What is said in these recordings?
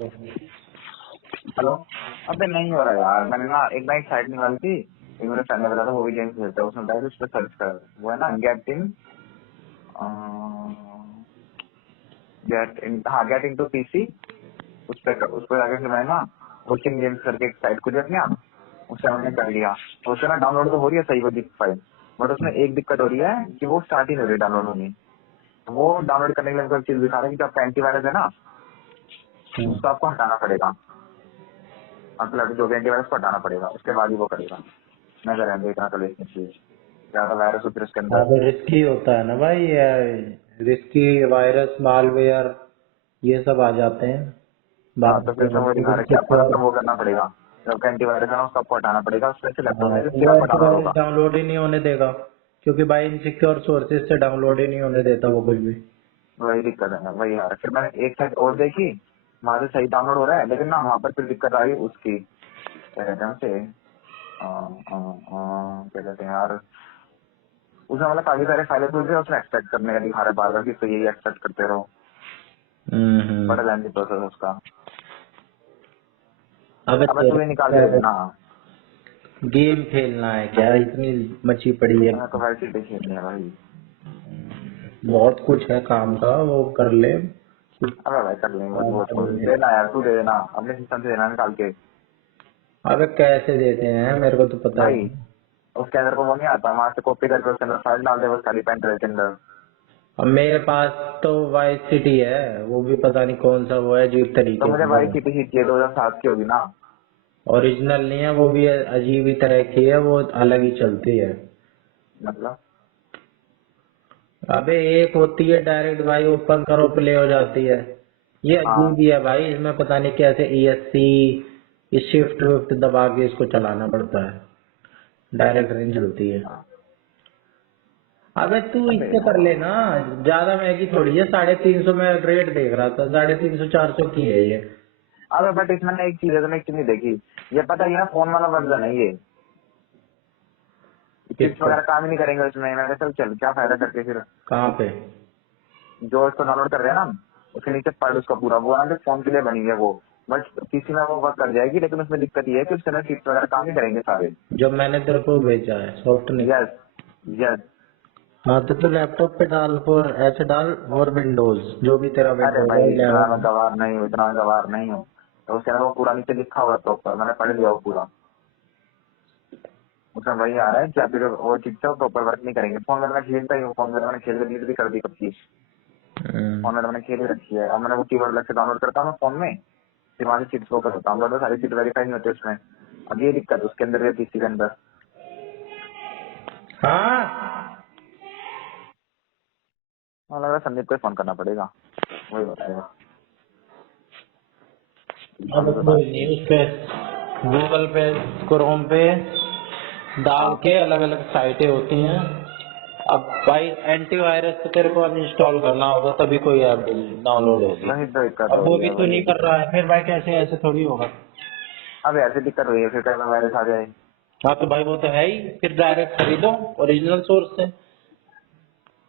Hello. अबे नहीं हो रहा यार, मैंने ना एक बार एक साइट निकाली थी। एक मेरे फ्रेंड ने बताया था वो भी गेम खेलता है, उसने बताया उस पर सर्च कर, वो है ना गेट इन टू पीसी। उस पर जाके फिर मैंने ना कोचिंग गेम्स करके एक साइट खुली अपने आप, उससे मैंने कर लिया। तो उससे ना डाउनलोड तो हो रही है सही वाली फाइल, बट उसमें एक दिक्कत हो रही है कि वो स्टार्ट ही नहीं हो रही डाउनलोड होनी। तो वो डाउनलोड करने के लिए कोई चीज दिखा रहा है कि आपका एंटीवायरस है ना, उसको आपको हटाना पड़ेगा। मतलब जो भी एंटीवायरस को हटाना पड़ेगा, उसके बाद ही वो करेगा। मैं कह रहा हूँ इतना तो लेना चाहिए, ज्यादा वायरस होती है उसके अंदर। अब रिस्की होता है ना भाई, रिस्की वायरस मालवेयर ये सब आ जाते हैं हाँ, बाद तो फिर में। से वो दिखा रहा है कि आपको सिक्योर, मतलब वो करना पड़ेगा, जो आपका एंटीवायरस है ना उसको आपको हटाना पड़ेगा, उससे से लैपटॉप में वो सिर्फ आपको डाउनलोड एंटीवायरस होगा। डाउनलोड ही नहीं होने देगा, क्योंकि भाई इनसिक्योर सोर्सेज से डाउनलोड ही नहीं होने देता वो कुछ भी। वही दिक्कत है, वही आ रहा है। फिर मैंने एक साइट और देखी, वहां से सही डाउनलोड हो रहा है, लेकिन ना वहाँ पर फिर दिक्कत आ रही उसकी, क्या कहते हैं उसे, क्या कहते हैं यार, उसमें मतलब काफी सारे फाइलें खुल रहे हैं, उसमें एक्सट्रैक्ट करने का दिखा रहा है बार बार कि तो यही एक्सट्रैक्ट करते रहो। बड़ा लेंथी प्रोसेस है उसका। अबे अब तेरे तू ये को निकाल क्या के दे है, देना। गेम खेलना है क्या, इतनी मची पड़ी है। मैं तो भाई सीधे खेलनी है भाई। बहुत कुछ है काम का, वो कर ले कुछ अबे भाई कर लेंगे, वो फालतू छोड़ में। देना यार, तू दे देना अपने सिस्टम से देना निकाल के। अबे कैसे देते हैं मेरे को तो पता भाई ही। उसके अंदर को वो नहीं आता, वहां से कॉपी करके उसके अंदर फाइल डाल दे बस, खाली पेन ड्राइव के अंदर। अब मेरे पास तो वाइस सिटी है, वो भी पता नहीं कौन सा वो है, अजीब तो तरीके मुझे की भाई है। सीटी चाहिए, 2007 की होगी ना। ओरिजिनल नहीं है वो भी, अजीब ही तरह की है, वो अलग ही चलती है। मतलब अबे एक होती है डायरेक्ट भाई, ओपन करो प्ले हो जाती है। ये हाँ, अजीब ही है भाई, इसमें पता नहीं कैसे ESC ये शिफ्ट विफ्ट दबा के इसको चलाना पड़ता है, डायरेक्ट नहीं चलती है। हाँ। अबे तू अबे इससे कर यार, लेना, ज्यादा महंगी थोड़ी है, 350 में रेट देख रहा था, 350 400 की है ये। अबे बट इसमें ना एक चीज है, तो मैं एक चीज नहीं देखी। ये पता है ना फोन वाला वर्जन है ये, चिप्स किसका? वगैरह काम ही नहीं करेंगे उसमें। मैं कहा, चल चल क्या फायदा करके फिर। कहाँ पे? जो इसको डाउनलोड कर रहे हैं ना, उसके नीचे फाइल उसका पूरा वो है ना, फोन के लिए बनी है वो। बट पीसी में वो वर्क कर जाएगी, लेकिन उसमें दिक्कत ये है कि उसके अंदर चिप्स वगैरह काम ही करेंगे सारे। जो मैंने तेरे को भेजा है सॉफ्ट नहीं। Yes, yes. हाँ तो लैपटॉप पे डाल, और ऐसे डाल, और विंडोज जो भी तेरा अरे विंडोज है भाई इतना मैं 11। गवार नहीं हूँ, इतना मैं गवार नहीं हूँ। तो उसके अंदर वो पूरा नीचे लिखा हुआ है प्रॉपर, मैंने पढ़ लिया वो पूरा। उसमें वही आ रहा है कि आपकी जो वो चिप्स है वो प्रॉपर वर्क नहीं करेंगे। फोन में मैं खेलता ही हूँ, फोन में मैंने खेल के डिलीट भी कर दी कब की। फोन में मैंने खेल ही रखी है, अब मैंने वो कीबोर्ड अलग से डाउनलोड करता हूँ फोन में, फिर वहां से चिप्स वो करता हूँ, तो सारी चीज वेरीफाई नहीं होती उसमें। अब ये दिक्कत उसके अंदर है, पीसी के अंदर। हाँ मुझे लग रहा है संदीप को फोन करना पड़ेगा, वही बताएगा। अब संदीप से कोई बात नहीं, की। उस पे गूगल पे, क्रोम पे डाल हाँ, के अलग अलग साइटें होती हैं। अब भाई एंटीवायरस तो तेरे को अनइंस्टॉल करना होगा तभी कोई ऐप डाउनलोड होगी। वही तो दिक्कत अब हो वो रही भी है, तो वही नहीं कर रहा दिक्कत। है, फिर भाई कैसे, ऐसे थोड़ी होगा। अब ऐसी दिक्कत हुई है, फिर कई बार वायरस आ जाए। हाँ तो भाई वो तो है ही, फिर डायरेक्ट खरीदो ओरिजिनल सोर्स से।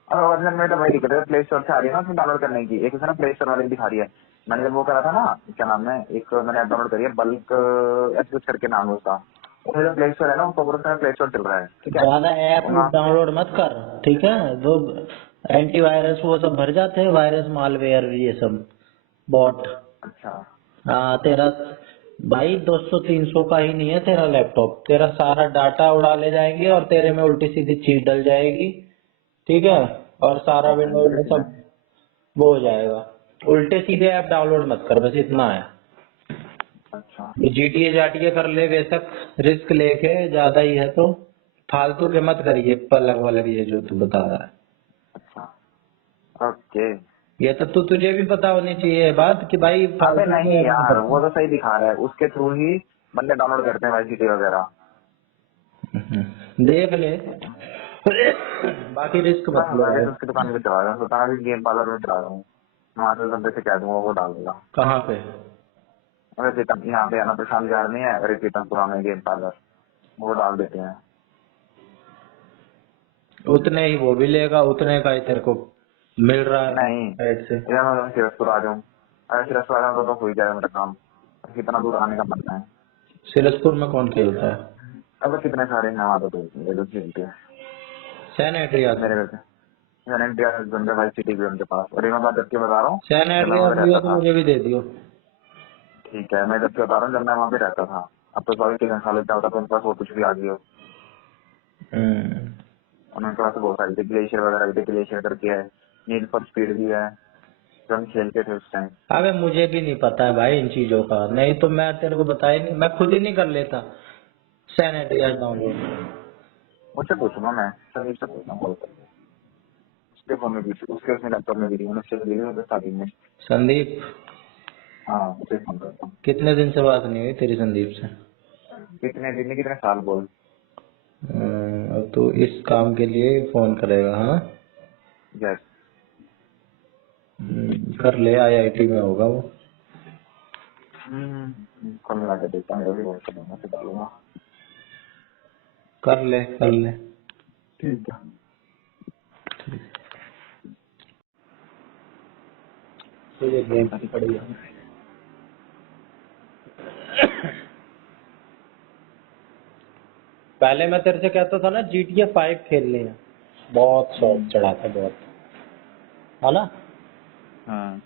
और ओरिजिनल में तो वही दिक्कत है, प्ले स्टोर से आ रही है ना उसमें डाउनलोड करने की, एक ना प्ले स्टोर वाले की दिखा रही है। मैंने जब वो करा था ना, क्या नाम है, एक मैंने ऐप डाउनलोड करी है, बल्क ऐसे कुछ करके नाम है उसका। उसमें जो प्ले स्टोर है ना, उसको पूरा प्ले स्टोर चल रहा है, ठीक है। ज्यादा ऐप और वहाँ डाउनलोड मत कर, ठीक है। वो एंटीवायरस वो सब भर जाते हैं, वायरस मालवेयर ये सब बॉट। अच्छा, हाँ तेरा भाई 200 300 का ही नहीं है तेरा लैपटॉप, तेरा सारा डाटा उड़ा ले जाएंगे और तेरे में उल्टी सीधी चीज डल जाएगी, ठीक है। और सारा अच्छा विंडोज उल्टे में सीधे। सब वो हो जाएगा। उल्टे सीधे ऐप डाउनलोड मत कर, बस इतना है। अच्छा, GTA जाटिए कर ले बेशक, रिस्क लेके ज्यादा ही है तो फालतू के मत करिए पलग वलग ये जो तू बता रहा है। अच्छा, ओके। ये तो तुझे भी पता होनी चाहिए ये बात कि भाई अबे फालतू नहीं के ऐप यार, वो मत तो सही दिखा रहा है, उसके थ्रू ही बंदे डाउनलोड करते हैं वाईसीटी वगैरह। कर। देख ले, बाकी रिस्क मत ले मैं भी भाई। तो उसकी दुकान पे चला रहा हूँ, दुकान भी गेम पार्लर में चला रहा हूँ। वहाँ से बंदे से कह दूंगा वो डाल देगा। कहाँ पे? वैसे यहाँ पे है ना, प्रशांत बिहार में है, अरे पीतमपुरा में गेम पार्लर, वो डाल देते हैं। उतने ही वो भी लेगा, उतने का ही तेरे को मिल रहा है नहीं, साइड से। इधर मैं फिरोजपुर आ जाऊँ। अरे सिरस वाला तो हो ही जाएगा मेरा काम, कितना दूर आने का बनना है। सिरसपुर में कौन खेलता है? अब कितने सारे हैं वहाँ, तो ये लोग खेलते हैं सैन एड्रियास। मेरे घर से। मैंने इंडिया गंगा वाइस सिटी भी उनके पास, और ये मैं बात जब की बता रहा हूँ, सैन जब मैं वहाँ एड्रियास पे भी हो रहता तो था। मुझे भी दे दियो। ठीक है, मैं जब की बता रहा हूँ, जब मैं वहाँ पे रहता था। अब तो सॉरी 3 साल क्या होता, तो उनके पास वो कुछ भी आ गई हो। हम्म। उनके पास बहुत सारी ग्लेशियर वगैरह भी, ग्लेशियर करके है, नीड फॉर स्पीड भी है, जो हम खेलते थे उस टाइम। अबे मुझे भी नहीं पता है भाई इन चीजों का, नहीं तो मैं तेरे को बताया नहीं, मैं खुद ही नहीं कर लेता सैन एड्रियास डाउनलोड। मुझसे पूछूंगा मैं, संदीप से पूछना कॉल करके। उसके फोन में भी, उसके उसमें लैपटॉप में भी दी, मैंने उससे ली थी स्टार्टिंग में। संदीप, हाँ, उसे फोन करता हूँ। कितने दिन से बात नहीं हुई तेरी संदीप से? कितने दिन, कितने साल बोल। अब तू इस काम के लिए फोन करेगा? हाँ, यस। कर ले, आईआईटी में होगा वो। कल मिला के देखता हूँ, अभी बहुत करूँगा, फिर डालूंगा। कर ले कर ले। ठीक है। तुझे गेम पड़ेगा। पहले मैं तेरे से कहता था ना GTA 5 खेलनी है, बहुत शौक चढ़ा था बहुत, है ना? हाँ।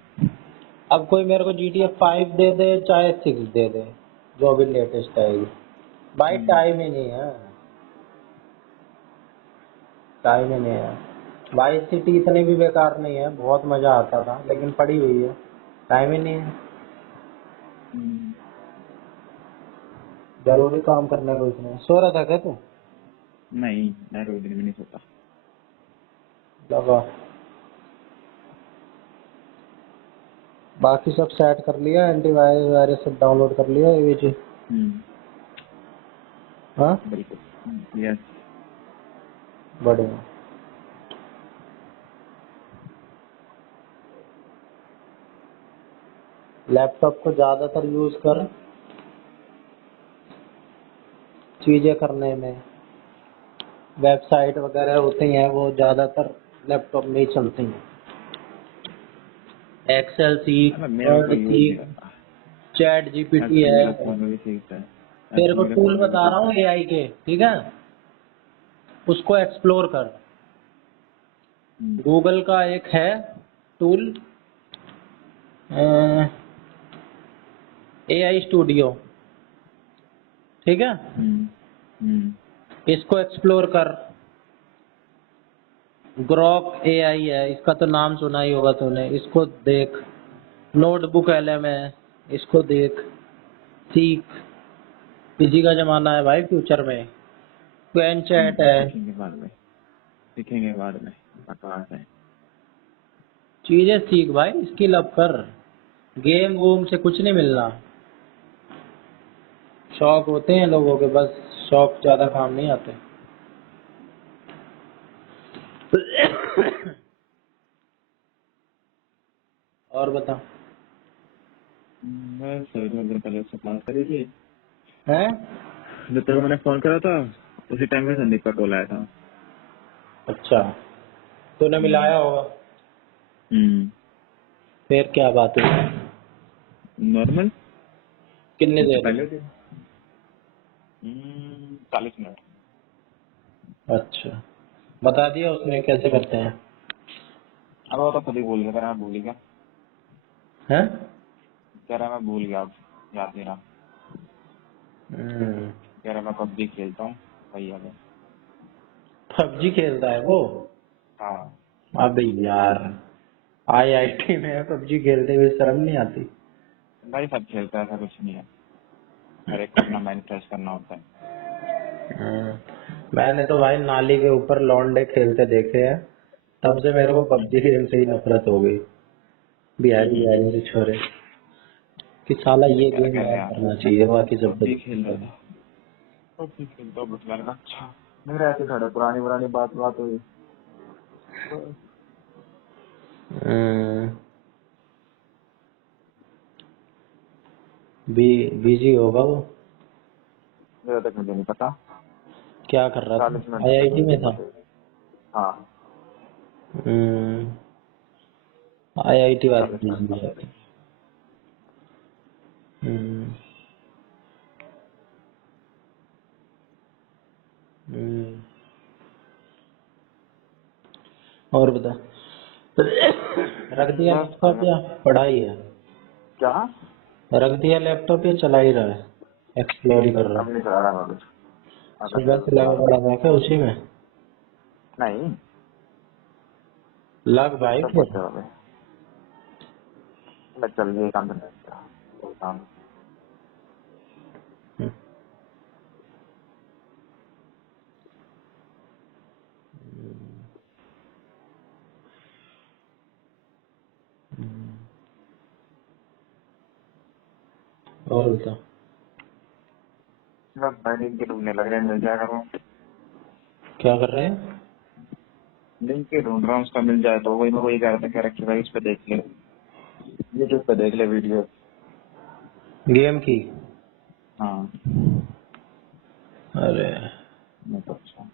अब कोई मेरे को GTA 5 दे दे चाहे 6 दे दे, जो भी लेटेस्ट आएगी, भाई टाइम ही नहीं है, टाइम ही नहीं है। वाइस सिटी इतनी भी बेकार नहीं है, बहुत मजा आता था, लेकिन पड़ी हुई है, टाइम ही नहीं है। जरूरी काम करने को इतने। सो रहा था क्या तू? नहीं, मैं कोई दिन भी नहीं सोता। लगा। बाकी सब सेट कर लिया, एंटीवायरस वायरस सब डाउनलोड कर लिया एवीजी? हाँ, बिल्कुल। यस। बढ़िया। लैपटॉप को ज्यादातर यूज कर चीजें करने में, वेबसाइट वगैरह होती हैं वो ज्यादातर लैपटॉप में ही चलती हैं। एक्सेल सीख, मतलब मेरा वर्ड कोई यूज नहीं सीख, करता। चैट जीपीटी आजकल है। मेरा फोन में भी सीखता है। तेरे को आजकल मेरे टूल फोन में भी बता रहा सीखता हूँ है। एआई के, ठीक है? उसको एक्सप्लोर कर। गूगल का एक है टूल, एआई स्टूडियो, ठीक है? इसको एक्सप्लोर कर। ग्रॉक एआई है, इसका तो नाम सुना ही होगा तूने, इसको देख। नोटबुक एलएम है, इसको देख, सीख। इसी का जमाना है भाई फ्यूचर में। क्वेन चैट है। सीखेंगे बाद में, सीखेंगे बाद में, बकवास है। चीजें सीख भाई, स्किल अप कर। गेम वूम से कुछ नहीं मिलना। शौक होते हैं लोगों के, बस शौक ज्यादा काम नहीं आते। और बता। मैं सही दिन पहले उससे बात करी थी, हैं? जब तक मैंने फोन करा था उसी टाइम में संदीप का कॉल आया था। अच्छा, तूने मिलाया होगा। फिर क्या बात हुई? नॉर्मल। कितनी उससे देर पहले में? थे 40 मिनट। अच्छा, बता दिया उसने कैसे करते हैं? अब वो तो खुद ही भूल गया, कह रहा मैं भूल गया, हैं? कह रहा मैं भूल गया, अब याद नहीं रहा। कह रहा मैं पबजी खेलता हूँ, वही याद है। पबजी खेलता है वो? हाँ अबे यार, आईआईटी में पबजी खेलते हुए शर्म नहीं आती? भाई, सब खेलता है, ऐसा कुछ नहीं है, हर एक को अपना माइंड फ्रेश करना होता है। मैंने तो भाई नाली के ऊपर लौंडे खेलते देखे हैं, तब से मेरे को पबजी गेम से ही नफरत हो गई। बिहारी बिहारी से छोरे कि साला ये कह रहा गेम कैसे याद यार, करना चाहिए, बाकी सब तो पबजी खेल रहा था, पबजी खेलता हूँ, बस मैंने कहा अच्छा। मेरा ऐसे थोड़ा पुरानी पुरानी बात बात हुई। बिजी होगा वो। मेरा तक मुझे नहीं पता। क्या कर रहा 40 मिनट था, तक आईआईटी में मीटिंग था? होती है। हाँ। आईआईटी वाले 40 मिनट बिजी तक। रहते हैं। हम्म, हम्म। और बता। रख दिया बस लैपटॉप या पढ़ाई है? क्या? रख दिया लैपटॉप या चला ही रहा है, एक्सप्लोर ही कर रहा अब है? नहीं चला रहा कुछ। अगर सुबह से लगा पड़ा था क्या उसी में? नहीं, लग कुछ भाई तो फिर। बोलते हो अभी। मैं चल गई काम करने का तो काम। हम्म, हम्म। और बता। बस भाई लिंक के ढूंढने लग रहे हैं, मिल जाएगा वो। क्या कर रहे हैं? लिंक के ढूंढ रहा हूँ, उसका मिल जाए तो। वही मैं वही कह रहा था, कह रहा कि भाई इस पे देख ले, यूट्यूब पे देख ले वीडियो। गेम की? हाँ। अरे मैं तो अच्छा।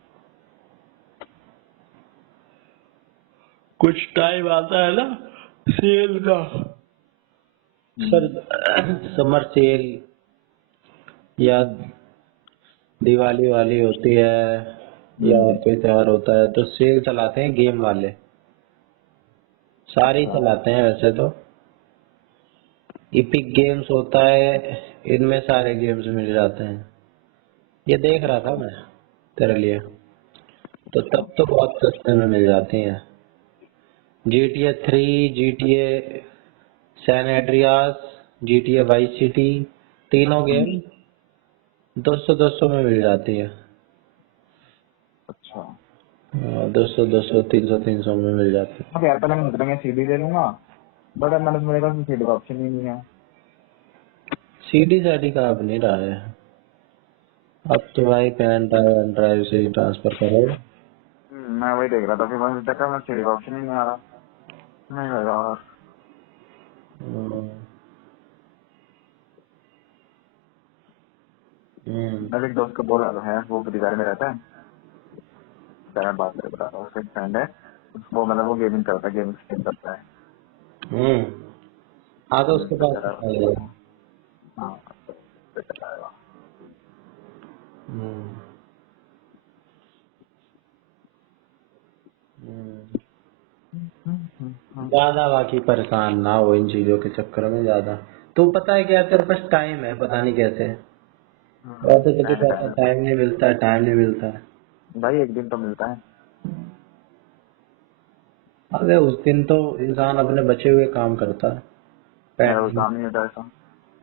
कुछ टाइम आता है ना सेल का, सर, समर सेल या दिवाली वाली होती है या और कोई त्योहार होता है तो सेल चलाते हैं गेम वाले, सारे ही अच्छा। चलाते हैं वैसे तो। इपिक गेम्स होता है, इनमें सारे गेम्स मिल जाते हैं। ये देख रहा था मैं तेरे लिए, तो अच्छा। तब तो बहुत सस्ते में मिल जाती हैं। GTA 3, GTA San Andreas, GTA Vice City, तीनों गेम 200-200 में मिल जाती है। अच्छा। 200-200, 300-300 में मिल जाती है। अब यार पहले मैं उतरेंगे सीडी ले लूंगा, बट अब मैंने मेरे पास सीडी का ऑप्शन ही नहीं है। सीडी साडी का अब नहीं रहा है, अब तो भाई पेन ड्राइव ड्राइव से ही ट्रांसफर करो। मैं वही देख रहा था, फिर मैंने देखा मैं सीडी का ऑप्शन ही नहीं आ रहा। नहीं लगा और। हम्म, मैं एक दोस्त को बोल रहा था, है वो परिवार में रहता है, मैं बात कर रहा था, उसका एक फ्रेंड है, वो मतलब वो गेमिंग करता है, गेमिंग करता है। हम्म। हाँ तो उसके तो पास कह रहा तो है। हाँ, तो चलाएगा। हम्म, हम्म। ज्यादा बाकी परेशान ना हो इन चीजों के चक्कर में ज्यादा। तू पता है क्या, तेरे पास टाइम है, पता नहीं कैसे वैसे तुझे टाइम कहता टाइम टाइम नहीं मिलता है, टाइम नहीं मिलता है। भाई एक दिन तो मिलता है। अबे उस दिन तो इंसान अपने बचे हुए काम करता है, मेरा वो पेंडिंग काम नहीं होता ऐसा।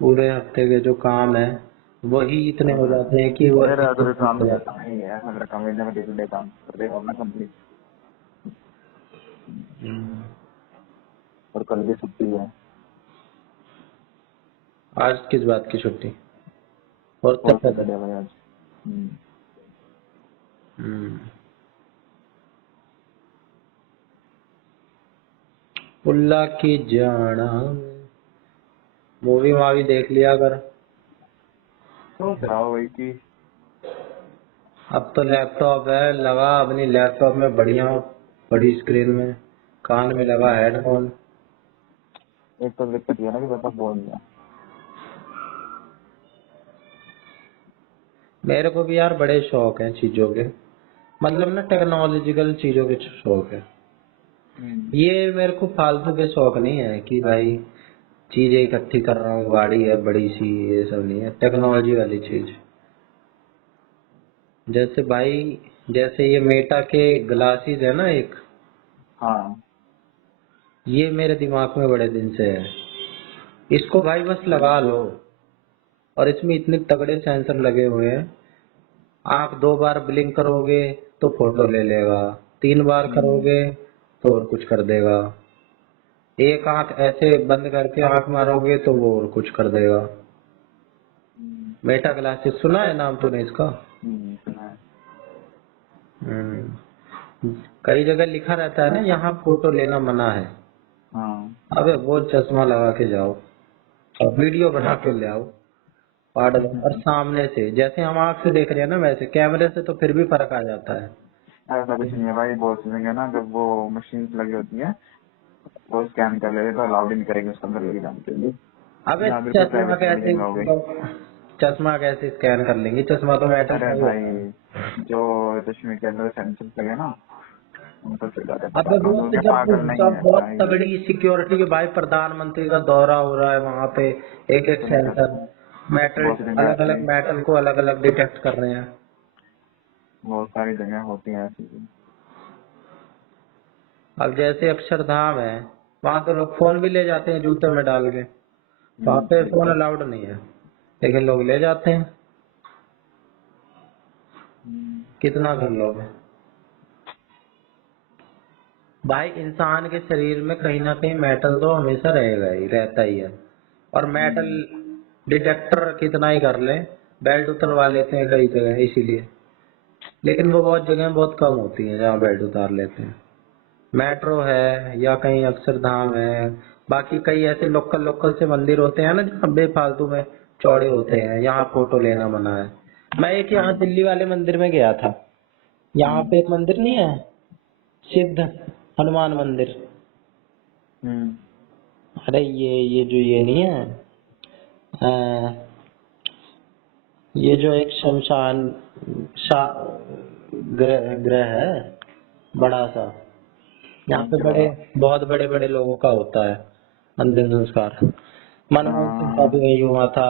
पूरे हफ्ते के जो काम है वही इतने हो जाते हैं कि वो मेरा एक तो दिन भी काम हो नहीं जाता होता नहीं है ऐसा, मेरा काम एकदम डे टू डे काम कर देगा अपना कंप्लीट। है। और कल भी छुट्टी है। आज किस बात की छुट्टी? और और तक पता। सैटरडे भाई आज। हम्म। पुल्ला की जाना, मूवी मावी देख लिया कर। सोच रहा हूँ वही की। अब तो लैपटॉप है, लगा अपनी लैपटॉप में बढ़िया बड़ी स्क्रीन में, कान में लगा हेडफोन। एक तो दिक्कत ये है ना कि मेरे पास फोन नहीं है। मेरे को भी यार बड़े शौक हैं चीजों के, मतलब ना टेक्नोलॉजिकल चीजों के शौक है। ये मेरे को फालतू के शौक नहीं है कि भाई चीजें इकट्ठी कर रहा हूँ, गाड़ी है बड़ी सी, ये सब नहीं है, टेक्नोलॉजी वाली चीज। जैसे भाई, जैसे ये मेटा के ग्लासेस है ना एक, हाँ। ये मेरे दिमाग में बड़े दिन से है। इसको भाई बस लगा लो, और इसमें इतने तगड़े सेंसर लगे हुए हैं, आंख 2 बार ब्लिंक करोगे तो फोटो ले लेगा, 3 बार करोगे तो और कुछ कर देगा, एक आंख ऐसे बंद करके आंख मारोगे तो वो और कुछ कर देगा। मेटा ग्लासेस सुना है नाम तूने इसका? सुना है। हम्म। कई जगह लिखा रहता है ना यहाँ फोटो लेना मना है। हाँ। अबे वो चश्मा लगा के जाओ और वीडियो बना के ले आओ, पाड़ दो, और सामने से जैसे हम आँख से देख रहे हैं ना वैसे, कैमरे से तो फिर भी फर्क आ जाता है। ऐसा कुछ नहीं है भाई, बहुत चीजें है ना, जब वो मशीन लगी होती है वो स्कैन कर लेगा तो अलाउड ही नहीं करेगी उसके अंदर लेके जाने के लिए। अबे यहाँ बिल्कुल चश्मा प्राइवेसी वाली कैसे जगह हो गई। चश्मा कैसे स्कैन कर लेंगे? चश्मा तो मेटल का अरे ही होता है। भाई, जो चश्मे के अंदर सेंसर लगे ना, उनको चल जाते हैं पता। अबे वो हम लोग तो क्या जब पागल नहीं है बहुत भाई। तगड़ी सिक्योरिटी के भाई, प्रधानमंत्री का दौरा हो रहा है वहां पे, एक एक तो नहीं सेंसर करते, मेटल, बहुत सी जगह अलग ऐसी, अलग मेटल को अलग अलग डिटेक्ट कर रहे हैं। बहुत सारी जगह होती है ऐसी। अब जैसे अक्षरधाम है, वहां तो लोग फोन भी ले जाते हैं जूते में डाल के। वहां पे फोन बिल्कुल। अलाउड नहीं है, लेकिन लोग ले जाते हैं। कितना कर लोगे भाई? इंसान के शरीर में कहीं ना कहीं मेटल तो हमेशा रहेगा ही, रहता ही है। और मेटल डिटेक्टर कितना ही कर ले, बेल्ट उतरवा लेते हैं कई जगह इसीलिए। लेकिन वो बहुत जगह बहुत कम होती है जहाँ बेल्ट उतार लेते हैं। मेट्रो है या कहीं अक्षरधाम है, बाकी कई ऐसे लोकल लोकल से मंदिर होते हैं ना जहाँ बेफालतू में चौड़े होते हैं, यहाँ फोटो लेना मना है। मैं एक यहाँ दिल्ली वाले मंदिर में गया था। यहाँ पे एक मंदिर नहीं है, सिद्ध हनुमान मंदिर। अरे ये जो ये नहीं है, अ, ये जो एक शमशान सा ग्रह है, बड़ा सा। यहाँ पे मुझे बड़े लगा। बहुत बड़े बड़े लोगों का होता है अंतिम संस्कार। मनमोहन सिंह का भी हाँ, वही हुआ था,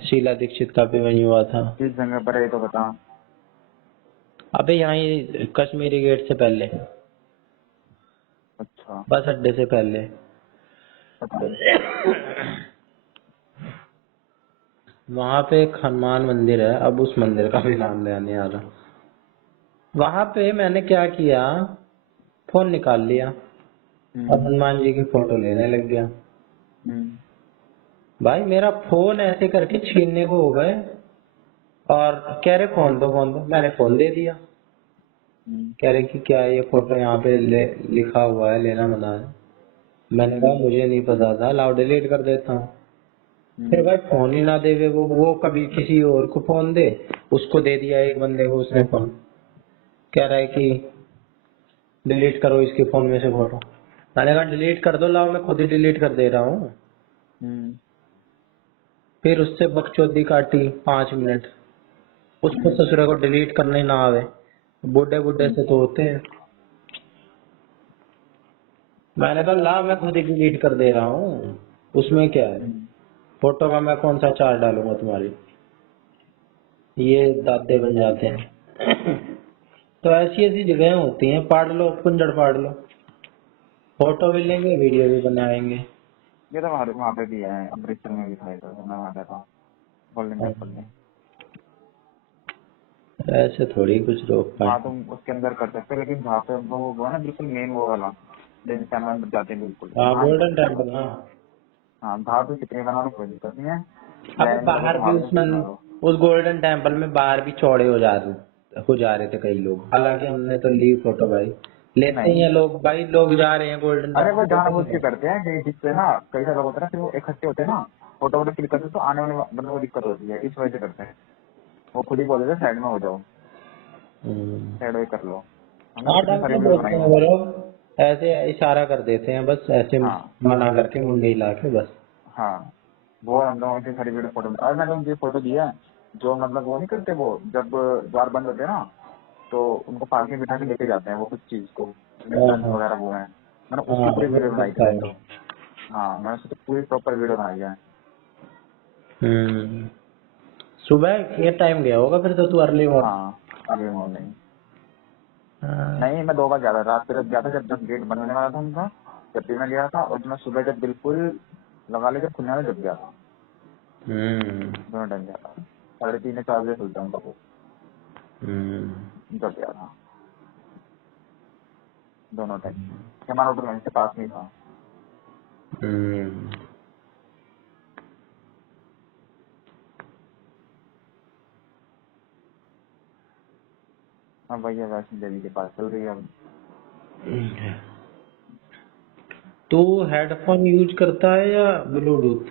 शीला दीक्षित का भी वही हुआ था। किस जगह पर है ये तो बता। अबे यहाँ कश्मीरी गेट से पहले, अच्छा, बस अड्डे से पहले। पता नहीं। वहां पे एक हनुमान मंदिर है, अब उस मंदिर का भी नाम नहीं आ रहा। वहां पे मैंने क्या किया, फोन निकाल लिया और हनुमान जी की फोटो लेने लग गया। भाई मेरा फोन ऐसे करके छीनने को हो गए और कह रहे फोन दो, मैंने फोन दे दिया। कह रहे कि क्या ये फोटो यहाँ पे लिखा हुआ है लेना मना है। मैंने कहा मुझे नहीं पता था, लाओ डिलीट कर देता हूँ। फिर भाई फोन ही ना देवे, वो कभी किसी और को फोन दे, उसको दे दिया एक बंदे को उसने फोन, कह रहा है कि डिलीट करो इसके फोन में से फोटो। मैंने कहा डिलीट कर दो, लाओ मैं खुद ही डिलीट कर दे रहा हूँ। फिर उससे बकचोदी काटी 5 मिनट, उसको ससुरे को डिलीट करने ना आवे, बूढ़े बूढ़े से तो होते हैं। मैंने कहा ला मैं खुद ही डिलीट कर दे रहा हूँ, उसमें क्या है, फोटो का मैं कौन सा चार्ज डालूंगा तुम्हारी। ये दादे बन जाते हैं। तो ऐसी ऐसी जगह होती हैं, पाड़ लो कुंजड़ पाड़ लो, फोटो भी लेंगे वीडियो भी बनाएंगे। ये तो हमारे वहाँ पे भी है, अमृतसर में भी था, ये तो मैं वहाँ गया था गोल्डन टेम्पल में। ऐसे थोड़ी कुछ रोक पाए। हाँ, तुम उसके अंदर कर सकते हो, लेकिन जहाँ पे वो है ना बिल्कुल मेन वो वाला, जैसे सामान बच जाते हैं बिल्कुल, हाँ वहाँ नहीं कर गोल्डन सकते। टेम्पल, हाँ। हाँ, बाहर तो कितने बना लो कोई दिक्कत नहीं है, अबे प्लान करो बाहर तो भी वहाँ पे कुछ बना लो। उस गोल्डन टेम्पल में बाहर भी चौड़े हो जा रहे थे कई लोग, हालांकि हमने तो ली फोटो भाई, लेते ही नहीं, हैं लोग भाई, लोग जा रहे हैं गोल्डन अरे वो टेम्पल जानबूझ के फोटो। करते हैं कि जिससे ना कई सारे लोग होते हैं ना, फिर वो इकट्ठे होते हैं ना, फोटो वोटो क्लिक करते हैं, तो आने वाले बंदे को दिक्कत होती है, इस वजह से करते हैं। वो खुद ही बोल देते हैं साइड में हो जाओ, साइड वे कर लो। हमने हाँ कितनी ढंग सारी से वीडियो बोलते बनाई हैं वहाँ वो पे। लोग, ऐसे इशारा कर देते हैं बस, ऐसे हाँ, मना करके मुंडे हिला के बस। हाँ, वो हम लोगों की सारी वीडियो फोटो, और मैंने उनकी फोटो दी है, जो मतलब वो नहीं करते, वो जब द्वार बंद होते हैं ना, तो उनको पार्क में बिठा के लेके जाते हैं वो कुछ चीज को, हाँ गन हाँ वगैरह वो है, मैंने उसकी हाँ, पूरी वो वीडियो बनाई थी देखा मैंने है। तो। हाँ, मैंने उसकी तो पूरी प्रॉपर वीडियो बनाई है। हम्म। सुबह ये टाइम गया होगा फिर तो तू अर्ली मॉर्निंग। हाँ, अभी मॉर्निंग नहीं, मैं 2 बार गया था, रात को जब गया था, जब गेट बंद होने वाला था उनका, जब भी मैं गया था, और मैं सुबह जब बिल्कुल लगा ले जब खुलने वाला जब गया था, दोनों टाइम गया था। 3:30 या 4 बजे खुलता उनका वो, जब गया था दोनों टाइम। हमारा होटल वहीं से पास में ही था। हाँ, भैया वैष्णो देवी के पास चल रही है अब। तू हेडफोन यूज करता है या Bluetooth?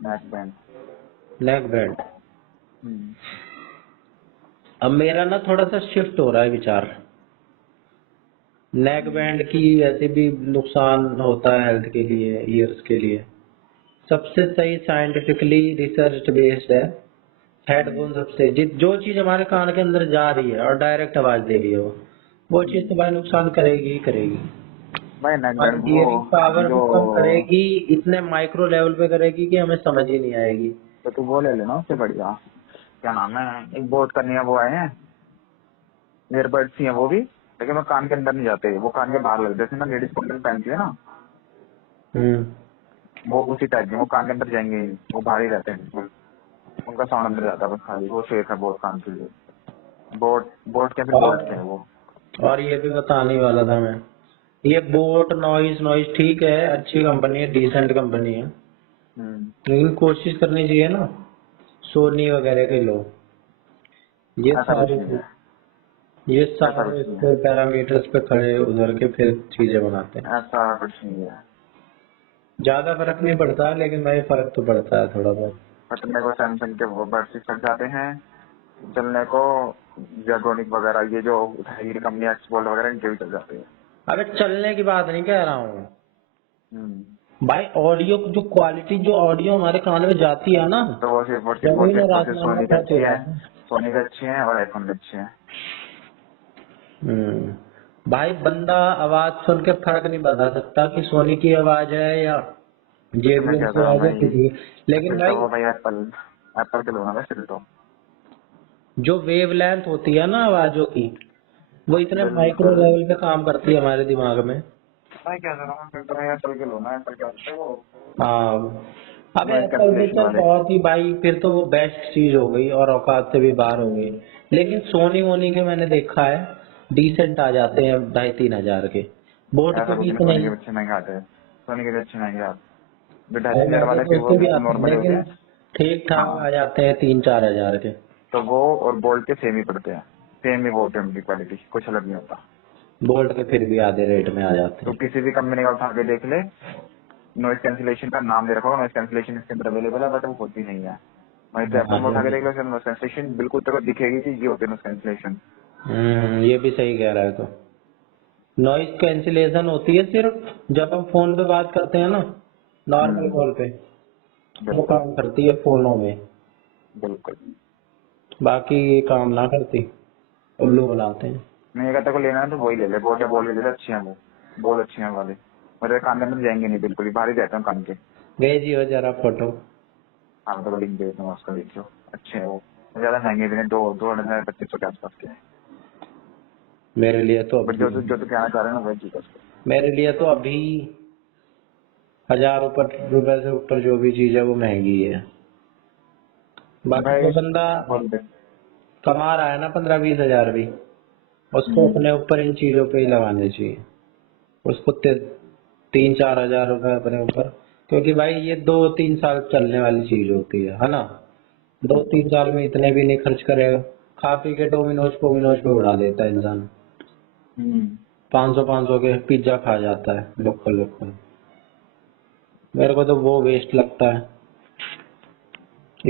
Neck band. Neck band. अब मेरा ना थोड़ा सा शिफ्ट हो रहा है विचार, नेक बैंड की वैसे भी नुकसान होता है हेल्थ के लिए, ईयर्स के लिए। सबसे सही साइंटिफिकली रिसर्च बेस्ड है। हेडफोन सबसे जो चीज हमारे कान के अंदर जा रही है और डायरेक्ट आवाज दे रही है वो चीज तो भाई नुकसान करेगी ही करेगी। भाई और वो हियरिंग पावर जो, भी कम करेगी, इतने माइक्रो लेवल पे करेगी कि हमें समझ ही नहीं आएगी। तो तू वो ले लेना उससे बढ़िया, क्या नाम है, एक बोट करनी है, वो आए हैं ईयरबड्स ही है वो भी, लेकिन वो कान के अंदर नहीं जाते, वो कान के बाहर लगते हैं, जैसे ना लेडीज कॉटन पहनती है ना, वो उसी टाइप के, वो कान के अंदर जाएंगे ही नहीं, वो बाहर ही रहते हैं बिल्कुल, उनका साउंड अंदर जाता है बस खाली, वो सेफ है बोट कान के लिए। बोट बोट क्या फिर बोट क्या है वो। और ये भी बताने वाला था मैं, ये बोट नॉइज नॉइज ठीक है, अच्छी कंपनी है, डिसेंट कंपनी है, लेकिन कोशिश करनी चाहिए ना सोनी वगैरह के लोग ये ऐसा कुछ सारे नहीं है, ये ऐसा सारे कुछ नहीं है, इसके पैरामीटर्स पे खड़े उधर के फिर चीजें बनाते हैं। ऐसा कुछ नहीं है। ज्यादा फर्क नहीं पड़ता लेकिन भाई फर्क तो पड़ता है थोड़ा बहुत। फटने को सैमसंग के वो बर्ड्स फट जाते हैं, चलने को जेब्रोनिक वगैरह, ये जो हैवी कंपनी एक्सपोर्ट वगैरह, इनके भी चल जाते हैं। अबे चलने की बात नहीं कह रहा हूँ हम्म। भाई, ऑडियो जो क्वालिटी जो ऑडियो हमारे कान में जाती है ना, तो जमीन और वो सिर्फ आसमान का सोनी के फर्क अच्छी हो है, जाता है। सोनी के अच्छे हैं और आईफोन के अच्छे हैं। भाई बंदा आवाज सुन के फर्क नहीं बता सकता कि सोनी की आवाज है या तो मैं जेबीएल क्या की करूँ आवाज है भाई, किसी की। लेकिन फिर तो भाई वो भाई एप्पल, एप्पल के लोग हैं फिर तो। जो वेव लेंथ होती है ना आवाजों की, वो इतने माइक्रो बिल्कुल लेवल पे काम करती है हमारे दिमाग में। भाई, क्या करूँ, फिर तो मैं एप्पल के लोग हैं, एप्पल के होते हैं वो हाँ, अबे नॉइज एप्पल तो कैंसिलेशन चल वाले। बहुत ही भाई, फिर तो वो बेस्ट चीज हो गई और औकात से भी बाहर हो गई। लेकिन सोनी वोनी के मैंने देखा है डिसेंट आ जाते हैं 2,500-3,000 के, बोट ऐसा के कुछ भी नहीं, इतने सोनी के ही। अच्छे महंगे आते हैं, सोनी के भी अच्छे महंगे आते हैं, जो ढाई और तीन हजार महंगे वाले तो फिर वो उसके भी बिल्कुल आते हैं नॉर्मल होते लेकिन हैं। ठीक ठाक हाँ, आ जाते हैं 3-4 हजार के। तो वो और बोल्ट के सेम ही पड़ते हैं, सेम ही वो होते हैं, उनकी क्वालिटी कुछ अलग नहीं होता। बोल्ट के फिर भी आधे रेट में आ जाते तो हैं। किसी भी कंपनी का उठा के देख ले, नॉइज कैंसिलेशन का नाम दे रखा होगा, नॉइज कैंसिलेशन इसके अंदर अवेलेबल है, बट वो होती नहीं है। वहीं तो एप्पल हाँ में ये उठा के भी देख लो, नॉइज कैंसिलेशन बिल्कुल तेरे को दिखेगी कि ये होती है नॉइज कैंसिलेशन। ये भी सही कह रहा है तो। नॉइज कैंसिलेशन होती है सिर्फ जब हम फोन पे बात करते हैं ना, नॉर्मल हम्म, कॉल पे, वो बिल्कुल काम करती है फोनों में, बिल्कुल। बाकी ये काम ना करती, उल्लू बनाते हैं। मैं ये कहता को लेना है तो वही ले ले, बोल के बोल के दे दे, अच्छे हैं वो, बहुत अच्छे हैं वाले, मेरे कान के अंदर जाएंगे नहीं बिल्कुल ही, बाहर ही रहते हैं कान के। भेजियो जरा फोटो। हाँ तो लिंक दे देता हूँ उसका, देखियो अच्छे हैं वो, ज्यादा महंगे भी नहीं, 2,000-2,2500 के आसपास के हैं। मेरे लिए तो बट अभी जो तू कहना चाह रहे हैं ना वही चीज है उसको। मेरे लिए तो अभी 1,000 रुपए से ऊपर जो भी चीज है वो महंगी है। बाकी भाई जो बंदा बोल दे। कमा रहा है ना 15-20 हजार भी, उसको हम्म, अपने ऊपर इन चीजों पे ही लगाने चाहिए। उसको 3-4 हजार रुपए अपने ऊपर, क्योंकि भाई ये 2-3 साल चलने वाली चीज होती है ना। दो बिल्कुल। तीन साल में इतने भी नहीं खर्च करेगा, खा पी के डोमिनोज पोमिनोज पे उड़ा देता है इंसान। हम्म, 500-500 के पिज्जा खा जाता है लोकल लोकल। मेरे को तो वो वेस्ट लगता है।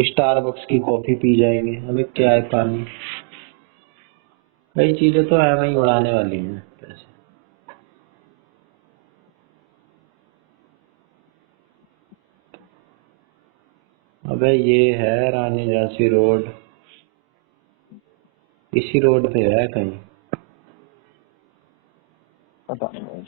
स्टारबक्स की कॉफी पी जाएंगे, हमें क्या है पानी। कई चीजें तो है वही उड़ाने वाली हैं पैसे। अबे ये है रानी झांसी रोड, इसी रोड पे है कहीं। पता नहीं भाई।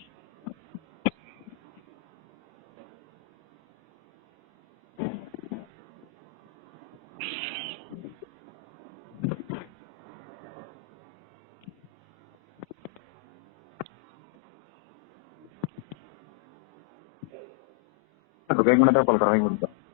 तो एक मिनट कॉल करो, एक मिनट।